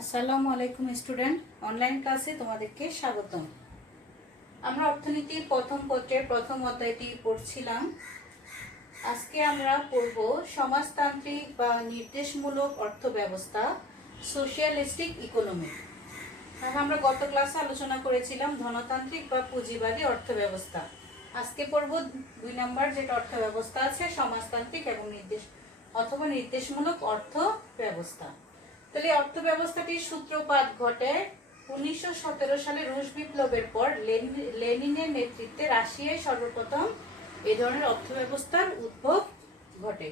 আসসালামু আলাইকুম student, online ক্লাসে তোমাদেরকে স্বাগতম। আমরা অর্থনীতির প্রথম পত্রের প্রথম অধ্যায়টি পড়ছিলাম। আজকে আমরা পড়ব সমাজতান্ত্রিক বা নির্দেশমূলক অর্থব্যবস্থা, সোশিয়ালিস্টিক ইকোনমি। আমরা গত ক্লাসে আলোচনা করেছিলাম ধনতান্ত্রিক বা পুঁজিবাদী অর্থব্যবস্থা। আজকে পড়ব 2 নম্বর যেটা অর্থব্যবস্থা আছে, সমাজতান্ত্রিক এবং নির্দেশমূলক অর্থব্যবস্থা। তাহলে অর্থব্যবস্থাটির সূত্রপাত ঘটে 1917 সালে রুশ বিপ্লবের পর লেনিনের নেতৃত্বে রাশিয়ায় সর্বপ্রথম এই ধরনের অর্থব্যবস্থার উদ্ভব ঘটে।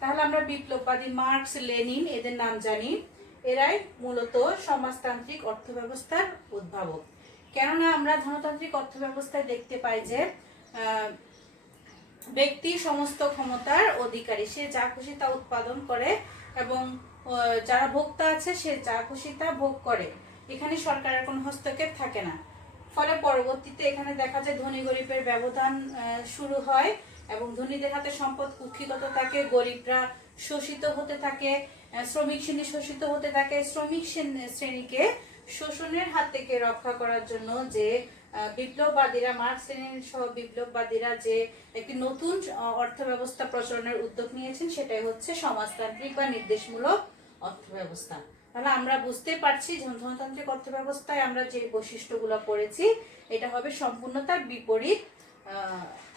তাহলে আমরা বিপ্লববাদী মার্কস, লেনিন এদের নাম জানি। এরাই মূলত সমাজতান্ত্রিক অর্থব্যবস্থার উদ্ভাবক। কেননা আমরা ধনতান্ত্রিক অর্থব্যবস্থায় দেখতে পাই যে ব্যক্তি সমস্ত ক্ষমতার অধিকারী, সে যা খুশি তা উৎপাদন করে এবং যারা ভোক্তা আছে সে যা খুশি তা ভোগ করে। এখানে সরকারের কোনো হস্তক্ষেপ থাকে না। ফলে পরবর্তীতে এখানে দেখা যায় ধনী গরিবের ব্যবধান শুরু হয় এবং ধনীদের হাতে সম্পদ কুক্ষিগত থাকে, গরিবরা শোষিত হতে থাকে, শ্রমিক শ্রেণী শোষিত হতে থাকে। শ্রমিক শ্রেণীকে শোষণের হাত থেকে রক্ষা করার জন্য যে বিপ্লববাদীরা, মার্কস লেনিন সহ বিপ্লববাদীরা যে একটি নতুন অর্থব্যবস্থা প্রচলনের উদ্যোগ নিয়েছেন, সেটাই হচ্ছে সমাজতান্ত্রিক বা নির্দেশমূলক অর্থব্যবস্থা। তাহলে আমরা বুঝতে পারছি ধনতান্ত্রিক অর্থব্যবস্থায় আমরা যে বৈশিষ্ট্যগুলো পড়েছি এটা হবে সম্পূর্ণ তার বিপরীত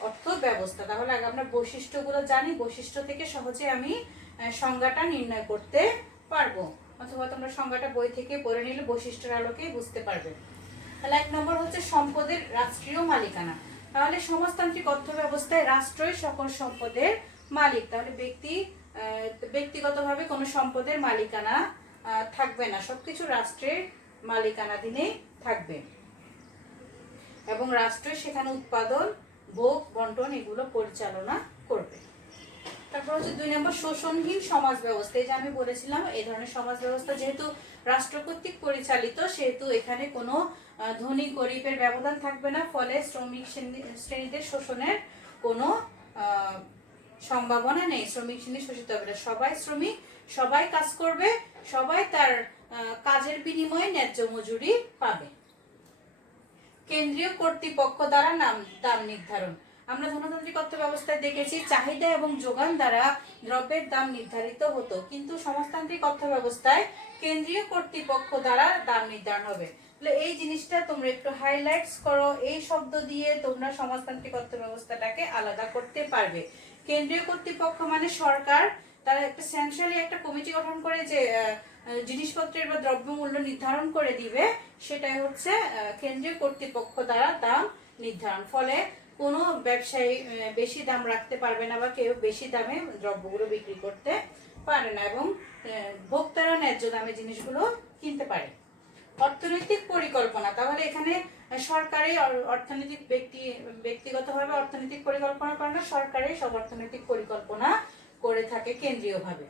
অর্থব্যবস্থা। তাহলে আগে আমরা বৈশিষ্ট্যগুলো জানি, বৈশিষ্ট্য থেকে সহজে আমি সংজ্ঞাটা নির্ণয় করতে পারবো, অথবা তোমরা সংজ্ঞাটা বই থেকে পড়ে নিলে বৈশিষ্ট্যের আলোকেই বুঝতে পারবে। তাহলে 1 নম্বর হচ্ছে সম্পদের রাষ্ট্রীয় মালিকানা। তাহলে সমাজতান্ত্রিক অর্থব্যবস্থায় রাষ্ট্রই সকল সম্পদের মালিক। তাহলে ব্যক্তিগতভাবে কোনো সম্পদের মালিকানা থাকবে না, সবকিছু রাষ্ট্রের মালিকানাধীনেই থাকবে এবং রাষ্ট্রই সেখানে উৎপাদন, ভোগ, বন্টন এগুলো পরিচালনা করবে। তারপর হচ্ছে 2 নম্বর শোষণহীন সমাজ ব্যবস্থা। এই যে আমি বলেছিলাম এই ধরনের সমাজ ব্যবস্থা যেহেতু রাষ্ট্র কর্তৃক পরিচালিত, সেহেতু এখানে কোনো ধনী গরিবের ব্যবধান থাকবে না। ফলে শ্রমিক শ্রেণীদের শোষণের কোনো সম্ভাবনা নেই। শ্রমিক শ্রেণী শোষিত হবে না, সবাই শ্রমিক, সবাই কাজ করবে, সবাই তার কাজের বিনিময়ে ন্যায্য মজুরি পাবে। কেন্দ্রীয় কর্তৃপক্ষ দ্বারা দাম নির্ধারণ। আমরা ধনতান্ত্রিক অর্থব্যবস্থায় দেখেছি চাহিদা এবং যোগান দ্বারা দ্রব্যের দাম নির্ধারিত হতো, কিন্তু সমাজতান্ত্রিক অর্থব্যবস্থায় কেন্দ্রীয় কর্তৃপক্ষ দ্বারা দাম নির্ধারণ হবে। এই জিনিসটা তোমরা একটু হাইলাইটস করো, এই শব্দ দিয়ে তোমরা সমাজতান্ত্রিক অর্থব্যবস্থাটাকে আলাদা করতে পারবে। কেন্দ্রীয় কর্তৃপক্ষ মানে সরকার, তারা একটা সেন্ট্রালি একটা কমিটি গঠন করে যে জিনিসপত্রের বা দ্রব্যমূল্য নির্ধারণ করে দিবে, সেটাই হচ্ছে কেন্দ্রীয় কর্তৃপক্ষ দ্বারা দাম নির্ধারণ। ফলে কোনো ব্যবসায়ী বেশি দাম রাখতে পারবে না বা কেউ বেশি দামে দ্রব্যগুলো বিক্রি করতে পারে না এবং ভোক্তারা ন্যায্য দামে জিনিসগুলো কিনতে পারে। অর্থনৈতিক পরিকল্পনা। তাহলে এখানে সরকারি অর্থনৈতিক ব্যক্তিগতভাবে অর্থনৈতিক পরিকল্পনা করে না, সরকারি সব অর্থনৈতিক পরিকল্পনা করে থাকে কেন্দ্রীয়ভাবে।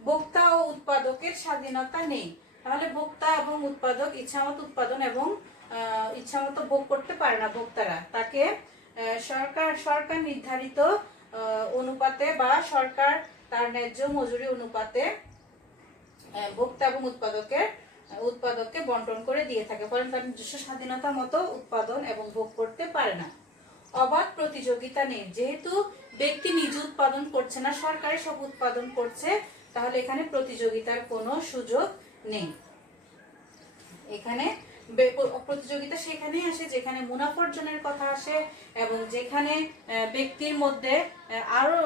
ভোক্তা ও উৎপাদকের স্বাধীনতা নেই। তাহলে ভোক্তা এবং উৎপাদক ইচ্ছামতো উৎপাদন এবং ইচ্ছামতো ভোগ করতে পারে না। ভোক্তারা তাকে সরকার নির্ধারিত অনুপাতে বা সরকার তার ন্যায্য মজুরি অনুপাতে ভোক্তা এবং উৎপাদককে বন্টন করে দিয়ে থাকে, ফলে তার নিজস্ব স্বাধীনতা মতো উৎপাদন এবং ভোগ করতে পারে না। অবাধ প্রতিযোগিতা নেই। যেহেতু ব্যক্তি নিজে উৎপাদন করছে না, সরকারি সব উৎপাদন করছে, তাহলে এখানে প্রতিযোগিতার কোনো সুযোগ নেই। এখানে প্রতিযোগিতা সেখানেই আসে যেখানে মুনাফা অর্জনের কথা আসে এবং যেখানে ব্যক্তির মধ্যে আরো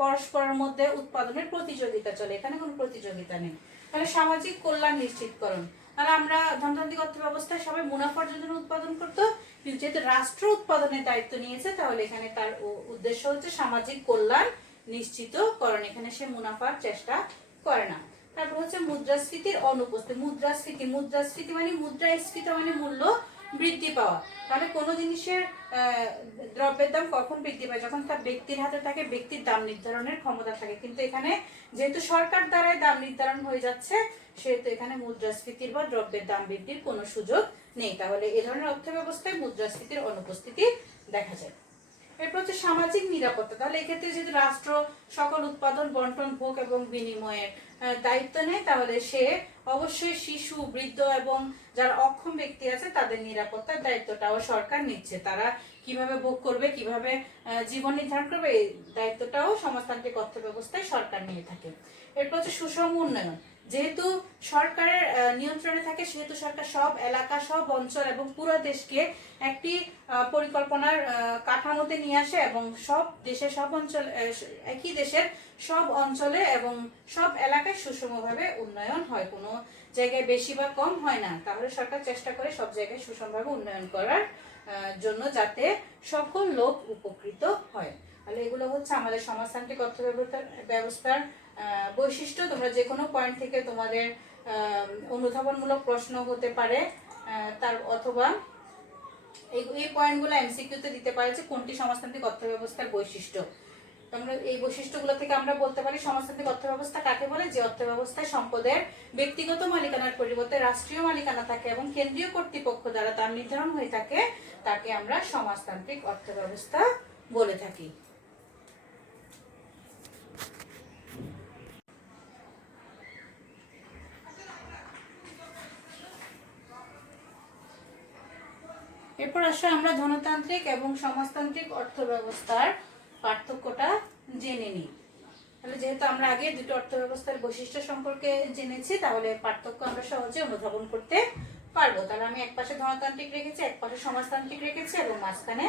পরস্পরের মধ্যে উৎপাদনের প্রতিযোগিতা চলে, এখানে কোনো প্রতিযোগিতা নেই। তাহলে সামাজিক কল্যাণ নিশ্চিতকরণ। তাহলে আমরা ধনতান্ত্রিক অর্থব্যবস্থায় সবাই মুনাফা অর্জনের জন্য উৎপাদন করতো, কিন্তু যেহেতু রাষ্ট্র উৎপাদনের দায়িত্ব নিয়েছে, তাহলে এখানে তার উদ্দেশ্য হচ্ছে সামাজিক কল্যাণ নিশ্চিতকরণ। এখানে সে মুনাফার চেষ্টা করে না। তারপর হচ্ছে মুদ্রাস্ফীতির অনুপস্থিতি। মুদ্রাস্ফীতি মানে মুদ্রাস্ফীতি মানে মূল্য বৃদ্ধি পাওয়া। তাহলে কোনো জিনিসের দ্রব্যের দাম কখন বৃদ্ধি পায়? যখন তার ব্যক্তির হাতে থাকে, ব্যক্তির দাম নির্ধারণের ক্ষমতা থাকে। কিন্তু এখানে যেহেতু সরকার দ্বারাই দাম নির্ধারণ হয়ে যাচ্ছে, সেহেতু এখানে মুদ্রাস্ফীতির বা দ্রব্যের দাম বৃদ্ধির কোনো সুযোগ নেই। তাহলে এ ধরনের অর্থব্যবস্থায় মুদ্রাস্ফীতির অনুপস্থিতি দেখা যায়। এরপর হচ্ছে সামাজিক নিরাপত্তা। তাহলে এক্ষেত্রে যেহেতু রাষ্ট্র সকল উৎপাদন, বন্টন, ভোগ এবং বিনিময়ের দায়িত্ব নেয়, তাহলে সে অবশ্যই শিশু, বৃদ্ধ এবং যারা অক্ষম ব্যক্তি আছে তাদের নিরাপত্তার দায়িত্বটাও সরকার নিচ্ছে। তারা কিভাবে ভোগ করবে, কিভাবে জীবন নির্ধারণ করবে, এই দায়িত্বটাও সমাজতান্ত্রিক অর্থ ব্যবস্থায় সরকার নিয়ে থাকে। এরপর হচ্ছে সুষম উন্নয়ন। যেহেতু সরকারের নিয়ন্ত্রণে থাকে, সেহেতু সরকার সব এলাকা, সব অঞ্চল এবং পুরো দেশকে একটি পরিকল্পনার কাঠামোতে নিয়ে আসে এবং সব দেশের সব অঞ্চল, একই দেশের সব অঞ্চলে এবং সব এলাকায় সুষমভাবে উন্নয়ন হয়, কোনো জায়গায় বেশি বা কম হয় না। তাহলে সরকার চেষ্টা করে সব জায়গায় সুষমভাবে উন্নয়ন করার জন্য, যাতে সকল লোক উপকৃত হয়। তাহলে এগুলো হচ্ছে আমাদের সমাজতান্ত্রিক অর্থ ব্যবস্থার বৈশিষ্ট্য। তোমরা যে কোনো পয়েন্ট থেকে তোমাদের অনুধাবনমূলক প্রশ্ন হতে পারে, তার অথবা এই পয়েন্টগুলো এমসিকিউতে দিতে পারে যে কোনটি সমাজতান্ত্রিক অর্থ ব্যবস্থার বৈশিষ্ট্য। আমরা এই বৈশিষ্ট্যগুলো থেকে আমরা বলতে পারি সমাজতান্ত্রিক অর্থ ব্যবস্থা কাকে বলে, যে অর্থ ব্যবস্থায় সম্পদের ব্যক্তিগত মালিকানার পরিবর্তে রাষ্ট্রীয় মালিকানা থাকে এবং কেন্দ্রীয় কর্তৃপক্ষ দ্বারা তার নির্ধারণ হয়ে থাকে, তাকে আমরা সমাজতান্ত্রিক অর্থ ব্যবস্থা বলে থাকি। এরপর আসলে আমরা ধনতান্ত্রিক এবং সমাজতান্ত্রিক অর্থ ব্যবস্থার পার্থক্যটা জেনে নিই। তাহলে যেহেতু আমরা আগে দুটো অর্থ ব্যবস্থার বৈশিষ্ট্য সম্পর্কে জেনেছি, তাহলে পার্থক্য আমরা সহজে অনুধাবন করতে পারবো। তাহলে আমি এক পাশে ধনতান্ত্রিক রেখেছি, এক পাশে সমাজতান্ত্রিক রেখেছি এবং মাঝখানে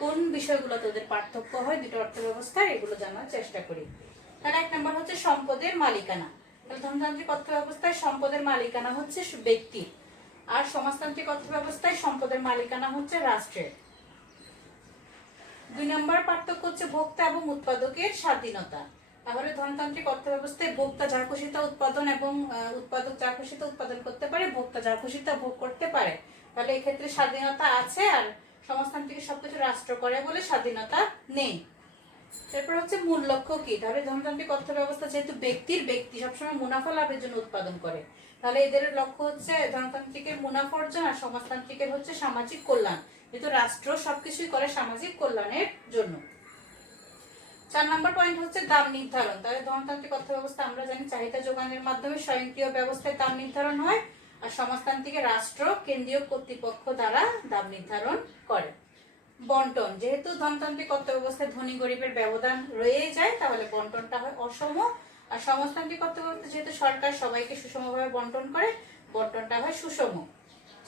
কোন বিষয়গুলো তোদের পার্থক্য হয় দুটো অর্থ ব্যবস্থার, এগুলো জানার চেষ্টা করি। তাহলে এক নম্বর হচ্ছে সম্পদের মালিকানা। তাহলে ধনতান্ত্রিক অর্থ ব্যবস্থায় সম্পদের মালিকানা হচ্ছে ব্যক্তি, আর সমাজতান্ত্রিক অর্থ ব্যবস্থায় সম্পদের মালিকানা হচ্ছে রাষ্ট্রের। দুই নম্বর পার্থক্য হচ্ছে ভোক্তা এবং উৎপাদকের স্বাধীনতা। তাহলে ধনতান্ত্রিক অর্থ ব্যবস্থায় ভোক্তা যা খুশি তা উৎপাদন এবং উৎপাদক যা খুশি তা উৎপাদন করতে পারে, ভোক্তা যা খুশি তা ভোগ করতে পারে। তাহলে এক্ষেত্রে স্বাধীনতা আছে, আর সমাজতান্ত্রিক সবকিছু রাষ্ট্র করে বলে স্বাধীনতা নেই। এরপর হচ্ছে মূল লক্ষ্য কি। তাহলে ধনতান্ত্রিক অর্থ ব্যবস্থা যেহেতু ব্যক্তি সবসময় মুনাফা লাভের জন্য উৎপাদন করে, তাহলে এদের লক্ষ্য হচ্ছে ধনতান্ত্রিকের মুনাফা অর্জন আর সমাজতান্ত্রিকের হচ্ছে সামাজিক কল্যাণ, যেহেতু রাষ্ট্র সবকিছুই করে সামাজিক কল্যাণের জন্য। 4 নম্বর পয়েন্ট হচ্ছে দাম নির্ধারণ। তাহলে ধনতান্ত্রিক অর্থ ব্যবস্থা আমরা জানি চাহিদা যোগানের মাধ্যমে স্বয়ংক্রিয় ব্যবস্থায় দাম নির্ধারণ হয়, আর সমাজতান্ত্রিকে রাষ্ট্র কেন্দ্রীয় কর্তৃপক্ষ দ্বারা দাম নির্ধারণ করে। বন্টন। যেহেতু ধনতান্ত্রিক অর্থ ব্যবস্থায় ধনী গরিবের ব্যবধান রয়ে যায়, তাহলে বন্টনটা হয় অসম। আর সমাজতান্ত্রিক অর্থ ব্যবস্থা যেহেতু সরকার সবাইকে সুষমভাবে বন্টন করে, বন্টনটা হয় সুষম।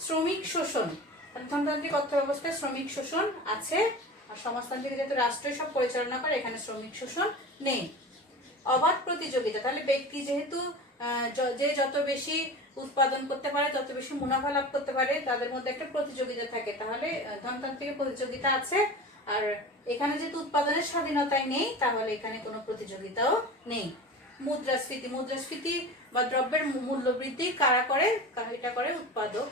শ্রমিক শোষণ। ধনতান্ত্রিক অর্থ ব্যবস্থায় শ্রমিক শোষণ আছে, আর সমাজতান্ত্রিক যেহেতু রাষ্ট্রই সব পরিচালনা করে, এখানে শ্রমিক শোষণ নেই। অবাধ প্রতিযোগিতা। তাহলে ব্যক্তি যেহেতু যে যত বেশি উৎপাদন করতে পারে, তত বেশি মুনাফা লাভ করতে পারে, তাদের মধ্যে একটা প্রতিযোগিতা থাকে। তাহলে ধনতান্ত্রিক প্রতিযোগিতা আছে, আর এখানে যেহেতু উৎপাদনের স্বাধীনতাই নেই, তাহলে এখানে কোনো প্রতিযোগিতাও নেই। মুদ্রাস্ফীতি বা দ্রব্যের মূল্য বৃদ্ধি কারা করে, এটা করে উৎপাদক,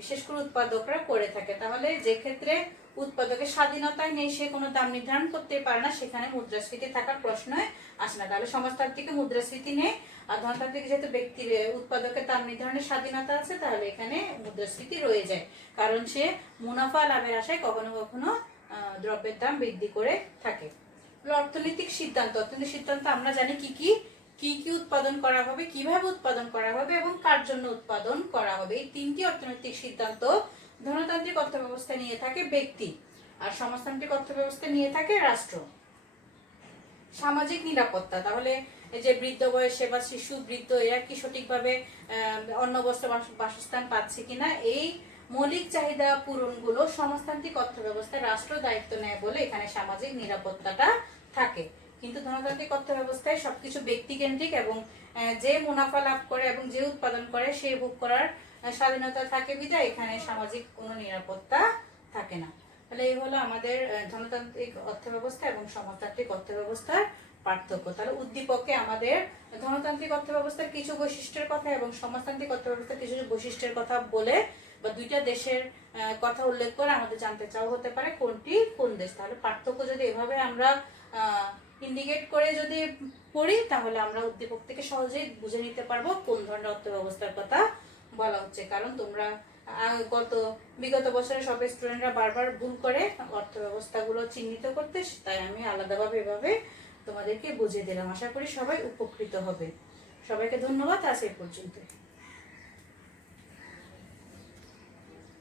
বিশেষ করে উৎপাদকরা করে থাকে। তাহলে যে ক্ষেত্রে উৎপাদকের স্বাধীনতায় নেই, সে কোনো দাম নির্ধারণ করতে পারে না, সেখানে মুদ্রাস্ফীতি থাকার প্রশ্নই আসে না। তাহলে সমাজতান্ত্রিকে মুদ্রাস্ফীতি নেই, আর ধনতান্ত্রিক যেহেতু ব্যক্তির উৎপাদকের দাম নির্ধারণের স্বাধীনতা আছে, তাহলে এখানে মুদ্রাস্ফীতি রয়ে যায়, কারণ সে মুনাফা লাভের আশায় কখনো কখনো দ্রব্যের দাম বৃদ্ধি করে থাকে। অর্থনৈতিক সিদ্ধান্ত। অর্থনৈতিক সিদ্ধান্ত আমরা জানি কি কি উৎপাদন করা হবে, কিভাবে উৎপাদন করা হবে এবং কার জন্য উৎপাদন করা হবে। এই তিনটি অর্থনৈতিক সিদ্ধান্ত ধনতান্ত্রিক অর্থ ব্যবস্থা নিয়ে থাকে ব্যক্তি, আর সমাজতান্ত্রিক অর্থ ব্যবস্থা নিয়ে থাকে রাষ্ট্র। সামাজিক নিরাপত্তা। তাহলে এই যে বৃদ্ধ বয়সে বা শিশু, বৃদ্ধ এরা কি সঠিকভাবে অন্ন বস্ত্র বাসস্থান পাচ্ছে কিনা, এই মৌলিক চাহিদা পূরণগুলো সমাজতান্ত্রিক অর্থ ব্যবস্থায় রাষ্ট্র দায়িত্ব নেয় বলে এখানে সামাজিক নিরাপত্তাটা থাকে। কিন্তু ধনতান্ত্রিক অর্থ ব্যবস্থায় সবকিছু ব্যক্তিকেন্দ্রিক এবং যে মুনাফা লাভ করে এবং যে উৎপাদন করে সে ভোগ করার স্বাধীনতা থাকে বিধায় এখানে সামাজিক কোনো নিরাপত্তা থাকে না। তাহলে এই হলো আমাদের ধনতান্ত্রিক অর্থ ব্যবস্থা এবং সমাজতান্ত্রিক অর্থ ব্যবস্থার পার্থক্য। তাহলে উদ্দীপকে আমাদের ধনতান্ত্রিক অর্থ ব্যবস্থার কিছু বৈশিষ্ট্যের কথা এবং সমাজতান্ত্রিক অর্থ ব্যবস্থার কিছু বৈশিষ্ট্যের কথা বলে বা দুইটা দেশের কথা উল্লেখ করে আমাদের জানতে চাওয়া হতে পারে কোনটি কোন দেশ। তাহলে পার্থক্য যদি এভাবে আমরা ইন্ডিকেট করে যদি পড়ি, তাহলে আমরা উদ্দীপক থেকে সহজেই বুঝে নিতে পারবো কোন ধরনের অর্থ ব্যবস্থার কথা বলা হচ্ছে। কারণ তোমরা গত বিগত বছরে সব স্টুডেন্টরা বারবার ভুল করে অর্থ ব্যবস্থাগুলো চিহ্নিত করতে, তাই আমি আলাদাভাবে এভাবে তোমাদেরকে বুঝিয়ে দিলাম। আশা করি সবাই উপকৃত হবে। সবাইকে ধন্যবাদ। আজ এই পর্যন্ত।